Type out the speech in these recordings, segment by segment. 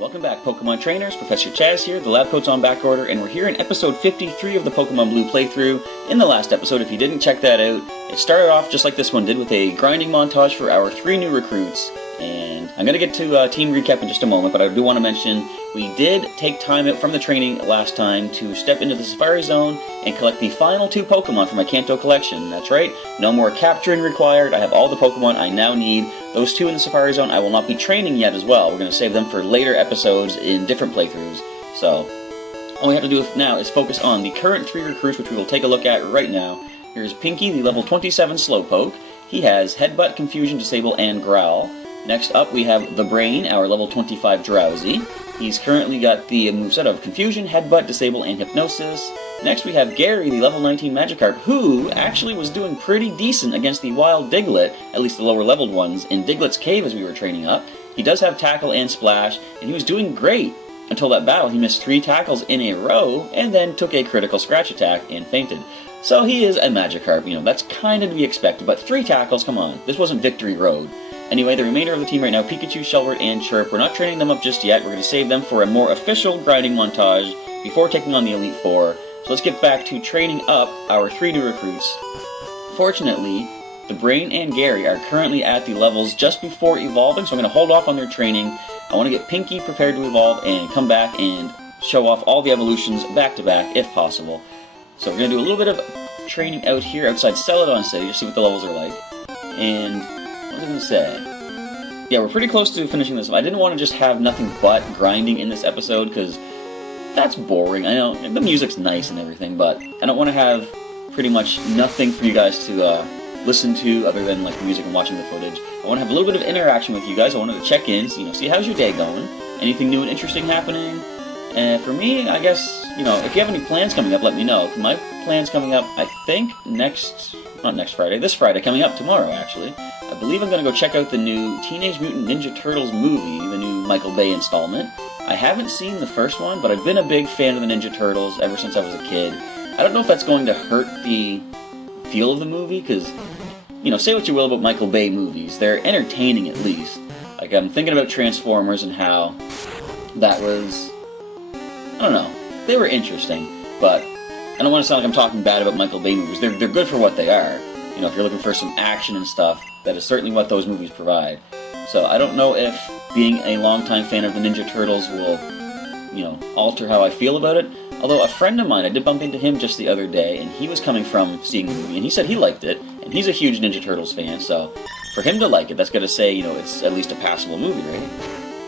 Welcome back, Pokemon trainers. Professor Chaz here. The lab coat's on back order, and we're here in episode 53 of the Pokemon Blue playthrough. In the last episode, if you didn't check that out, it started off just like this one did with a grinding montage for our 3 new recruits. And I'm going to get to team recap in just a moment, but I do want to mention we did take time out from the training last time to step into the Safari Zone and collect the final 2 Pokemon from my Kanto collection. That's right, no more capturing required. I have all the Pokemon I now need. Those 2 in the Safari Zone I will not be training yet as well. We're going to save them for later episodes in different playthroughs. So, all we have to do now is focus on the current 3 recruits, which we will take a look at right now. Here's Pinky, the level 27 Slowpoke. He has Headbutt, Confusion, Disable, and Growl. Next up, we have the Brain, our level 25 Drowsy. He's currently got the moveset of Confusion, Headbutt, Disable, and Hypnosis. Next, we have Gary, the level 19 Magikarp, who actually was doing pretty decent against the Wild Diglett, at least the lower leveled ones, in Diglett's Cave as we were training up. He does have Tackle and Splash, and he was doing great until that battle. He missed 3 tackles in a row, and then took a critical scratch attack and fainted. So he is a Magikarp, that's kind of to be expected, but 3 tackles, come on, this wasn't Victory Road. Anyway, the remainder of the team right now, Pikachu, Shelbert, and Chirp, we're not training them up just yet. We're going to save them for a more official grinding montage before taking on the Elite Four. So let's get back to training up our 3 new recruits. Fortunately, the Brain and Gary are currently at the levels just before evolving, so I'm going to hold off on their training. I want to get Pinky prepared to evolve and come back and show off all the evolutions back-to-back if possible. So we're going to do a little bit of training out here outside Celadon City, just see what the levels are like. And what was I going to say? Yeah, we're pretty close to finishing this. I didn't want to just have nothing but grinding in this episode, because that's boring. I know, the music's nice and everything, but I don't want to have pretty much nothing for you guys to listen to other than like the music and watching the footage. I want to have a little bit of interaction with you guys. I wanted to check in, see how's your day going? Anything new and interesting happening? And for me, I guess, if you have any plans coming up, let me know. My plans coming up, I think this Friday, coming up tomorrow, actually. I believe I'm going to go check out the new Teenage Mutant Ninja Turtles movie, the new Michael Bay installment. I haven't seen the first one, but I've been a big fan of the Ninja Turtles ever since I was a kid. I don't know if that's going to hurt the feel of the movie, because, say what you will about Michael Bay movies, they're entertaining at least. Like, I'm thinking about Transformers and how that was, I don't know, they were interesting, but I don't want to sound like I'm talking bad about Michael Bay movies. They're good for what they are. If you're looking for some action and stuff, that is certainly what those movies provide. So I don't know if being a longtime fan of the Ninja Turtles will, alter how I feel about it. Although a friend of mine, I did bump into him just the other day, and he was coming from seeing the movie, and he said he liked it, and he's a huge Ninja Turtles fan, so for him to like it, that's got to say, it's at least a passable movie, right?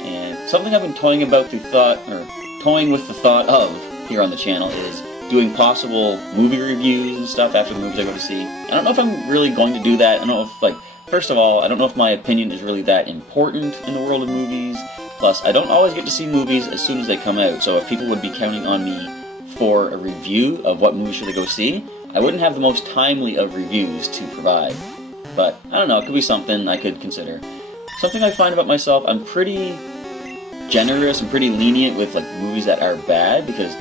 And something I've been toying with the thought of here on the channel is doing possible movie reviews and stuff after the movies I go to see. I don't know if I'm really going to do that. I don't know if, first of all, I don't know if my opinion is really that important in the world of movies. Plus, I don't always get to see movies as soon as they come out, so if people would be counting on me for a review of what movie should they go see, I wouldn't have the most timely of reviews to provide. But, I don't know, it could be something I could consider. Something I find about myself, I'm pretty generous and pretty lenient with movies that are bad, because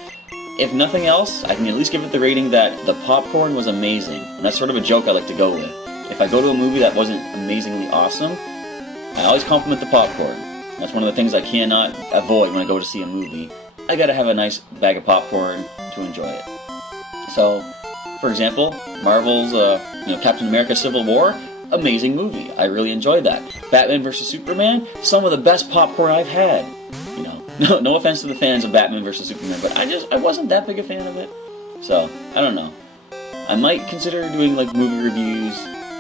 if nothing else, I can at least give it the rating that the popcorn was amazing. And that's sort of a joke I like to go with. If I go to a movie that wasn't amazingly awesome, I always compliment the popcorn. That's one of the things I cannot avoid when I go to see a movie. I gotta have a nice bag of popcorn to enjoy it. So, for example, Marvel's Captain America Civil War, amazing movie. I really enjoyed that. Batman vs. Superman, some of the best popcorn I've had. No offense to the fans of Batman vs. Superman, but I wasn't that big a fan of it. So, I don't know. I might consider doing movie reviews.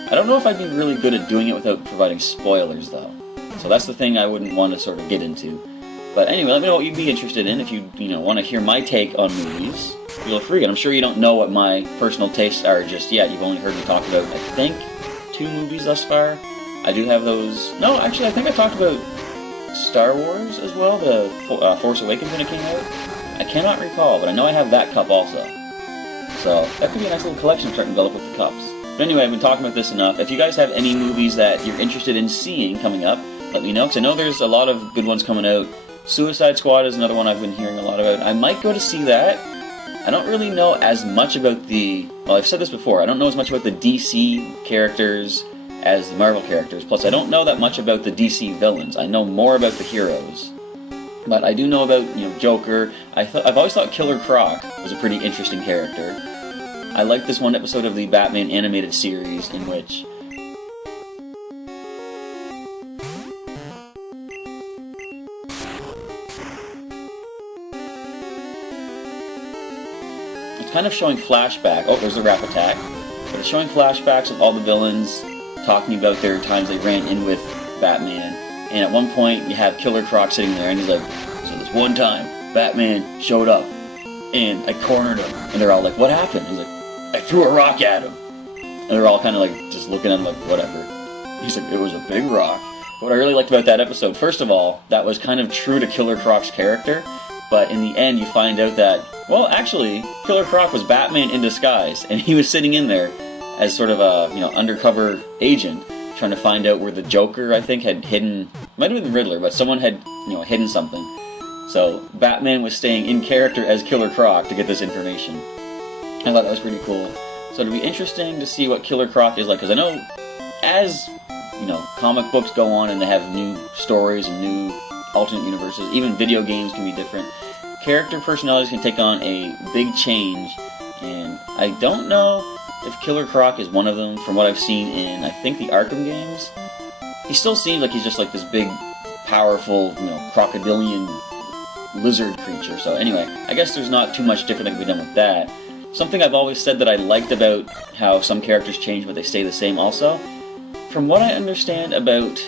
I don't know if I'd be really good at doing it without providing spoilers, though. So that's the thing I wouldn't want to sort of get into. But anyway, let me know what you'd be interested in. If you want to hear my take on movies, feel free. And I'm sure you don't know what my personal tastes are just yet. You've only heard me talk about, I think, 2 movies thus far. I do have those. No, actually, I think I talked about Star Wars as well, the Force Awakens when it came out. I cannot recall, but I know I have that cup also. So that could be a nice little collection I'm starting to develop with the cups. But anyway, I've been talking about this enough. If you guys have any movies that you're interested in seeing coming up, let me know, because I know there's a lot of good ones coming out. Suicide Squad is another one I've been hearing a lot about. I might go to see that. I don't really know as much about I've said this before, I don't know as much about the DC characters as the Marvel characters. Plus, I don't know that much about the DC villains. I know more about the heroes. But I do know about, Joker. I've always thought Killer Croc was a pretty interesting character. I like this one episode of the Batman animated series in which it's kind of showing flashback. Oh, there's the rap attack. But it's showing flashbacks of all the villains talking about their times they ran in with Batman. And at one point, you have Killer Croc sitting there, and he's like, so this one time, Batman showed up, and I cornered him. And they're all like, what happened? He's like, I threw a rock at him. And they're all kind of like, just looking at him like, whatever. He's like, it was a big rock. What I really liked about that episode, first of all, that was kind of true to Killer Croc's character. But in the end, you find out that, well, actually, Killer Croc was Batman in disguise. And he was sitting in there as sort of a, undercover agent, trying to find out where the Joker, I think, had hidden, might have been the Riddler, but someone had, hidden something. So Batman was staying in character as Killer Croc to get this information. I thought that was pretty cool. So it'll be interesting to see what Killer Croc is like, because I know as, comic books go on and they have new stories and new alternate universes, even video games can be different. Character personalities can take on a big change, and I don't know if Killer Croc is one of them. From what I've seen in, I think, the Arkham games, he still seems like he's just like this big, powerful, crocodilian lizard creature. So anyway, I guess there's not too much different that can be done with that. Something I've always said that I liked about how some characters change but they stay the same also, from what I understand about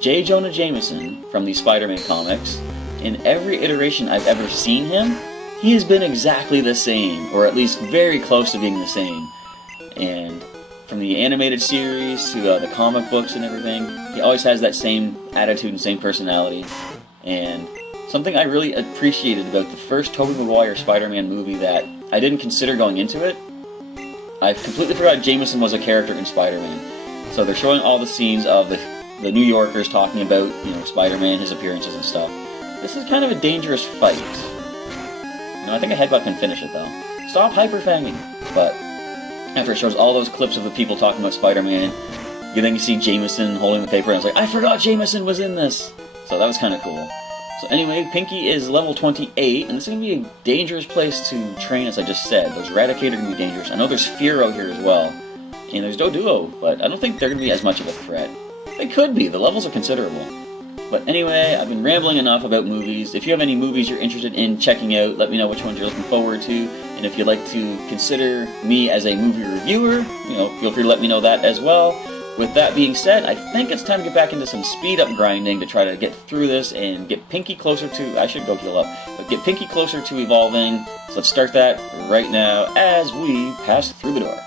J. Jonah Jameson from the Spider-Man comics, in every iteration I've ever seen him, he has been exactly the same, or at least very close to being the same. And from the animated series to the comic books and everything, he always has that same attitude and same personality. And something I really appreciated about the first Tobey Maguire Spider-Man movie that I didn't consider going into it, I completely forgot Jameson was a character in Spider-Man. So they're showing all the scenes of the New Yorkers talking about, Spider-Man, his appearances and stuff. This is kind of a dangerous fight. I think a headbutt can finish it, though. Stop hyperfanging! But after it shows all those clips of the people talking about Spider-Man, then you see Jameson holding the paper, and I was like, I forgot Jameson was in this! So that was kind of cool. So anyway, Pinky is level 28, and this is going to be a dangerous place to train, as I just said. Those Eradicator are going to be dangerous. I know there's Fearow here as well, and there's Doduo, but I don't think they're going to be as much of a threat. They could be. The levels are considerable. But anyway, I've been rambling enough about movies. If you have any movies you're interested in checking out, let me know which ones you're looking forward to. And if you'd like to consider me as a movie reviewer, feel free to let me know that as well. With that being said, I think it's time to get back into some speed-up grinding to try to get through this and get Pinky closer to... I should go heal up. But get Pinky closer to evolving. So let's start that right now as we pass through the door.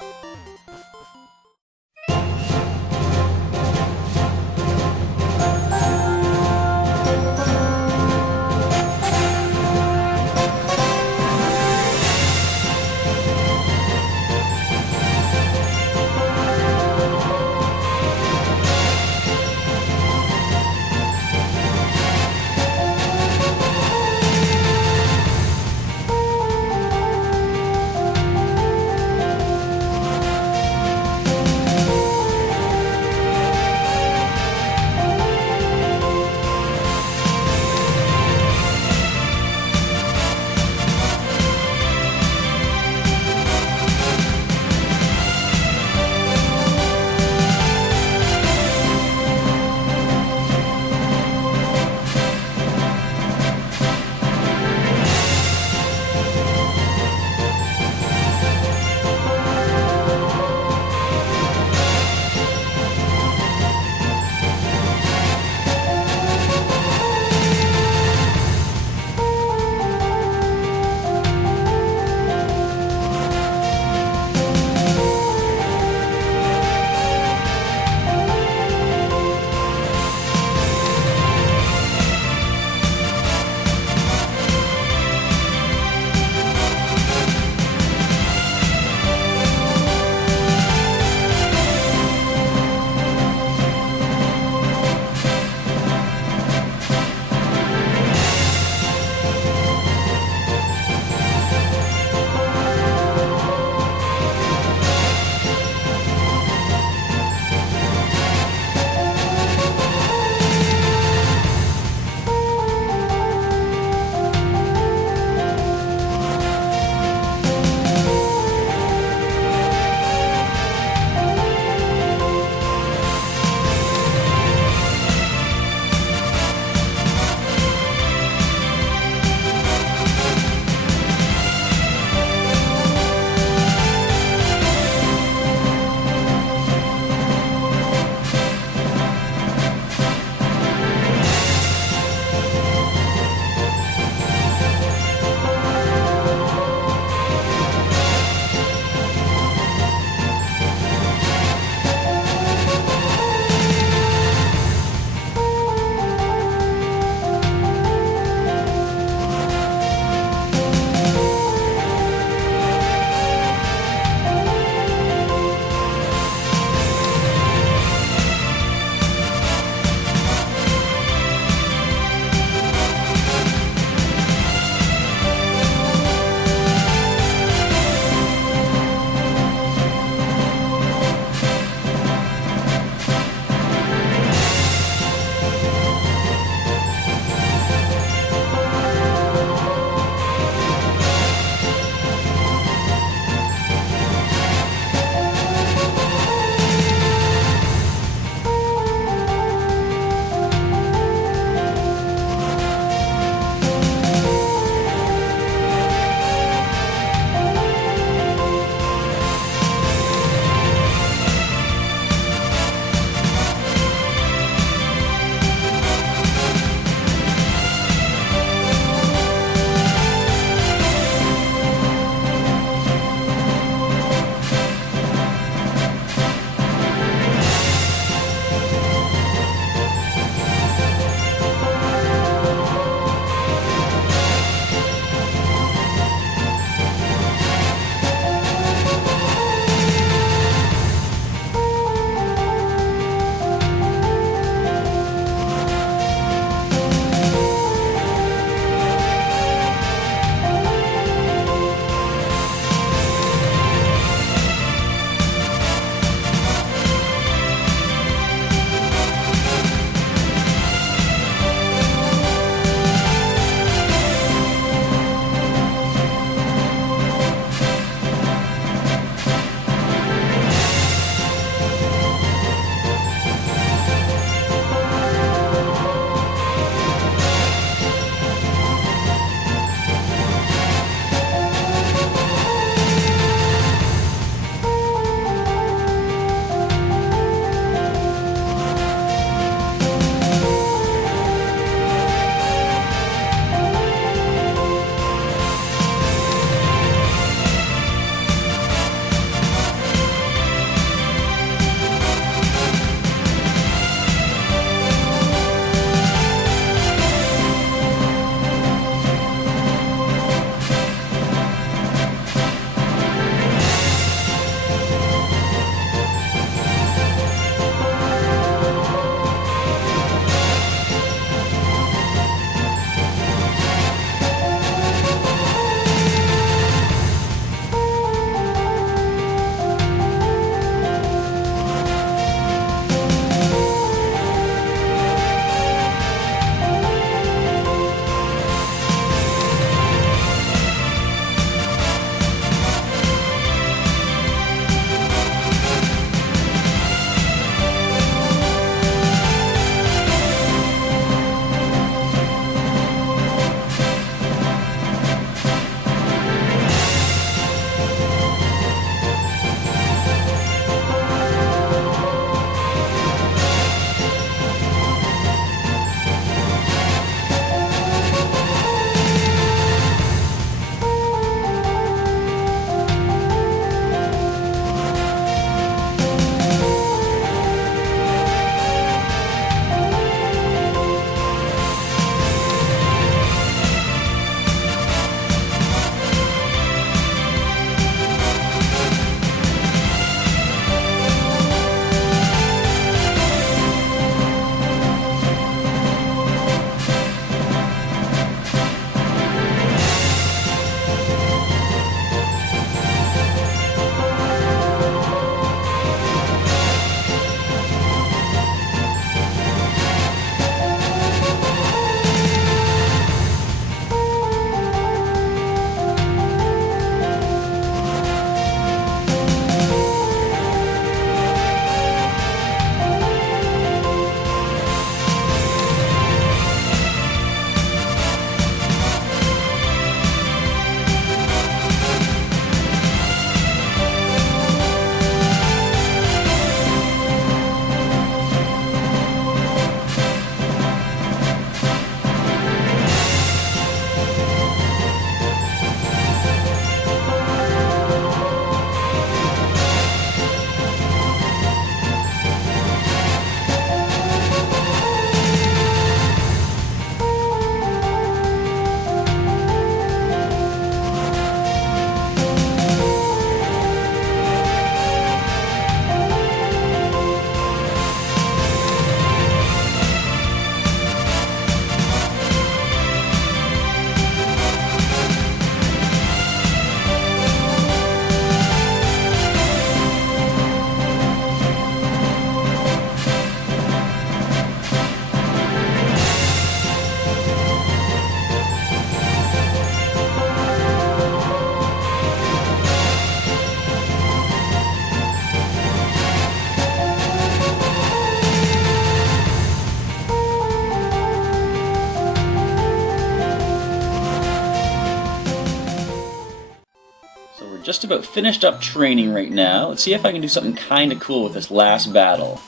just about finished up training right now. Let's see if I can do something kind of cool with this last battle.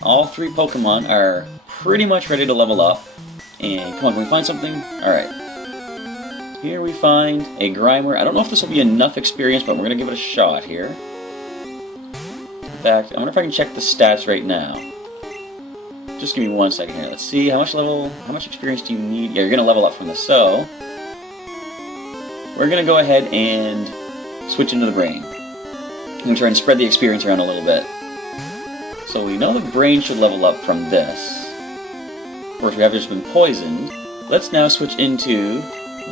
All 3 Pokemon are pretty much ready to level up. And come on, can we find something? Alright. Here we find a Grimer. I don't know if this will be enough experience, but we're going to give it a shot here. In fact, I wonder if I can check the stats right now. Just give me 1 second here. Let's see, how much experience do you need? Yeah, you're going to level up from this. So, we're going to go ahead and switch into the Brain. I'm going to try and spread the experience around a little bit. So we know the Brain should level up from this. Of course, we have just been poisoned. Let's now switch into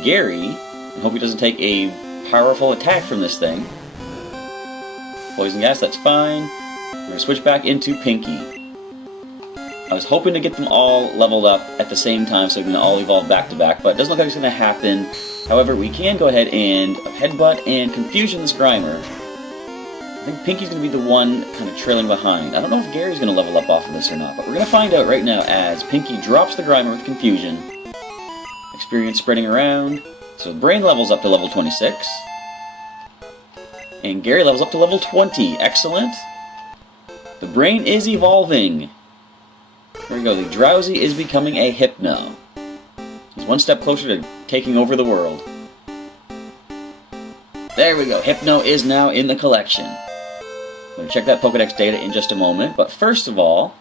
Gary, and hope he doesn't take a powerful attack from this thing. Poison gas, that's fine. We're going to switch back into Pinky. I was hoping to get them all leveled up at the same time so we can all evolve back to back, but it doesn't look like it's going to happen. However, we can go ahead and Headbutt and Confusion this Grimer. I think Pinky's going to be the one kind of trailing behind. I don't know if Gary's going to level up off of this or not, but we're going to find out right now as Pinky drops the Grimer with Confusion. Experience spreading around. So the Brain levels up to level 26. And Gary levels up to level 20. Excellent. The Brain is evolving. Here we go. The Drowsy is becoming a Hypno. He's one step closer to taking over the world. There we go. Hypno is now in the collection. I'm going to check that Pokedex data in just a moment. But first of all,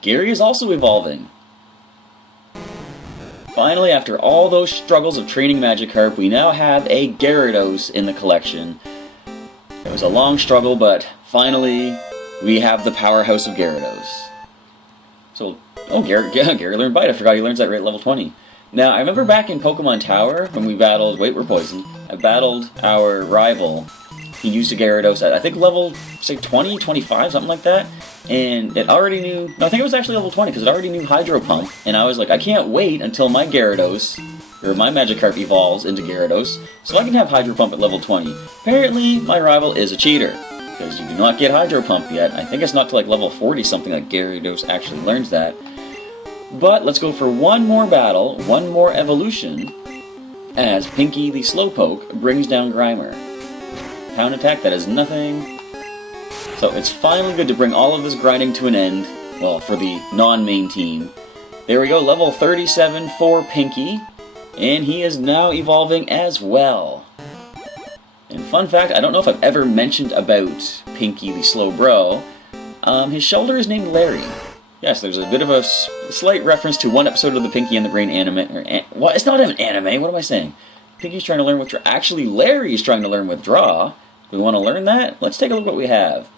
Gary is also evolving. Finally, after all those struggles of training Magikarp, we now have a Gyarados in the collection. It was a long struggle, but finally, we have the powerhouse of Gyarados. So, oh, Gary learned Bite. I forgot he learns that right at level 20. Now, I remember back in Pokemon Tower, when we battled, wait, we're poisoned. I battled our rival. He used a Gyarados at, I think, level, say, 20, 25, something like that. And it already knew, no, I think it was actually level 20, because it already knew Hydro Pump. And I was like, I can't wait until my Gyarados, or my Magikarp evolves into Gyarados, so I can have Hydro Pump at level 20. Apparently, my rival is a cheater, because you do not get Hydro Pump yet. I think it's not till like level 40 something that Gyarados actually learns that. But let's go for one more battle, one more evolution, as Pinky the Slowpoke brings down Grimer. Pound attack, that is nothing. So it's finally good to bring all of this grinding to an end, well, for the non-main team. There we go, level 37 for Pinky, and he is now evolving as well. And fun fact, I don't know if I've ever mentioned about Pinky the Slow Bro. His shoulder is named Larry. Yes, there's a bit of a slight reference to one episode of the Pinky and the Brain anime. What? It's not an anime, what am I saying? Pinky's trying to learn Withdraw. Actually, Larry's trying to learn Withdraw. Do we want to learn that? Let's take a look at what we have.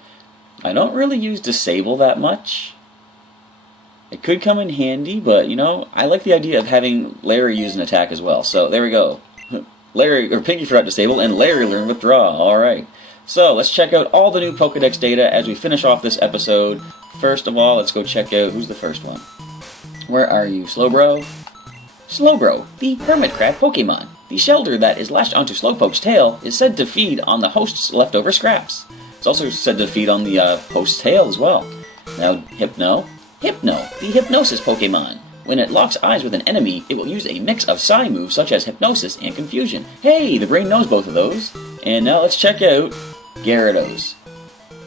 I don't really use Disable that much. It could come in handy, but, you know, I like the idea of having Larry use an attack as well. So, there we go. Pinky forgot Disable, and Larry learned Withdraw. Alright. So, let's check out all the new Pokedex data as we finish off this episode. First of all, let's go check out, who's the first one? Where are you, Slowbro? Slowbro, the hermit crab Pokemon. The shelter that is lashed onto Slowpoke's tail is said to feed on the host's leftover scraps. It's also said to feed on the host's tail as well. Now, Hypno. Hypno, the Hypnosis Pokemon. When it locks eyes with an enemy, it will use a mix of Psy moves such as Hypnosis and Confusion. Hey, the Brain knows both of those. And now let's check out Gyarados.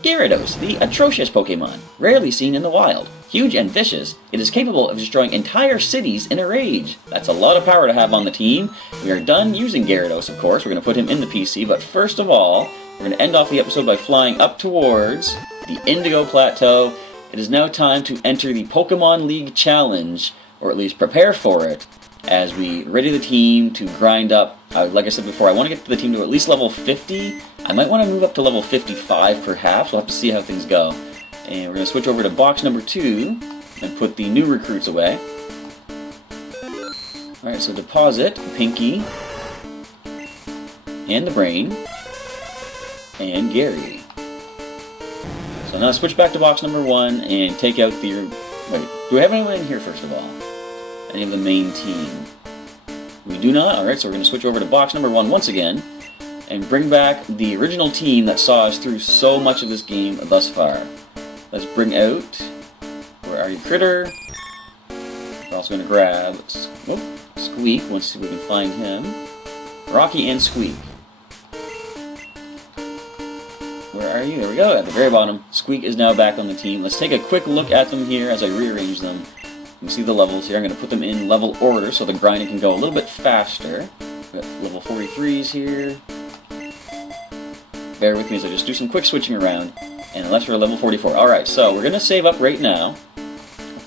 Gyarados, the atrocious Pokemon, rarely seen in the wild. Huge and vicious, it is capable of destroying entire cities in a rage. That's a lot of power to have on the team. We are done using Gyarados, of course. We're going to put him in the PC, but first of all, we're going to end off the episode by flying up towards the Indigo Plateau. It is now time to enter the Pokemon League Challenge, or at least prepare for it, as we ready the team to grind up. Like I said before, I want to get the team to at least level 50. I might want to move up to level 55 perhaps. We'll have to see how things go. And we're going to switch over to box number 2 and put the new recruits away. Alright, so deposit Pinky and the Brain and Gary. So now switch back to box number 1 and take out the... Wait, do we have anyone in here first of all? Any of the main team? We do not? Alright, so we're going to switch over to box number 1 once again and bring back the original team that saw us through so much of this game thus far. Let's bring out... Where are you, Critter? We're also going to grab... Squeak. Let's see if we can find him. Rocky and Squeak. Where are you? There we go, at the very bottom. Squeak is now back on the team. Let's take a quick look at them here as I rearrange them. You can see the levels here. I'm going to put them in level order so the grinding can go a little bit faster. We've got level 43s here. Bear with me as I just do some quick switching around. And unless we're level 44. Alright, so we're going to save up right now.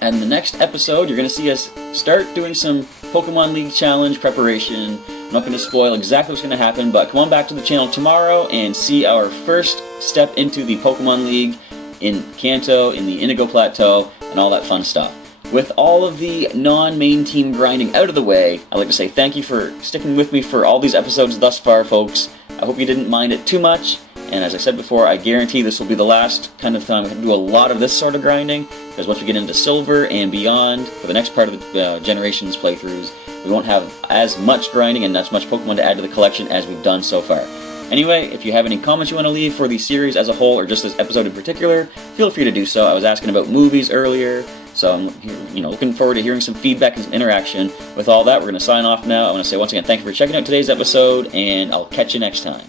And in the next episode, you're going to see us start doing some Pokemon League Challenge preparation. I'm not going to spoil exactly what's going to happen, but come on back to the channel tomorrow and see our first step into the Pokemon League in Kanto, in the Indigo Plateau, and all that fun stuff. With all of the non-main team grinding out of the way, I'd like to say thank you for sticking with me for all these episodes thus far, folks. I hope you didn't mind it too much. And as I said before, I guarantee this will be the last kind of time we have to do a lot of this sort of grinding, because once we get into Silver and beyond, for the next part of the Generations playthroughs, we won't have as much grinding and as much Pokemon to add to the collection as we've done so far. Anyway, if you have any comments you want to leave for the series as a whole, or just this episode in particular, feel free to do so. I was asking about movies earlier, so I'm looking forward to hearing some feedback and some interaction. With all that, we're going to sign off now. I want to say once again, thank you for checking out today's episode, and I'll catch you next time.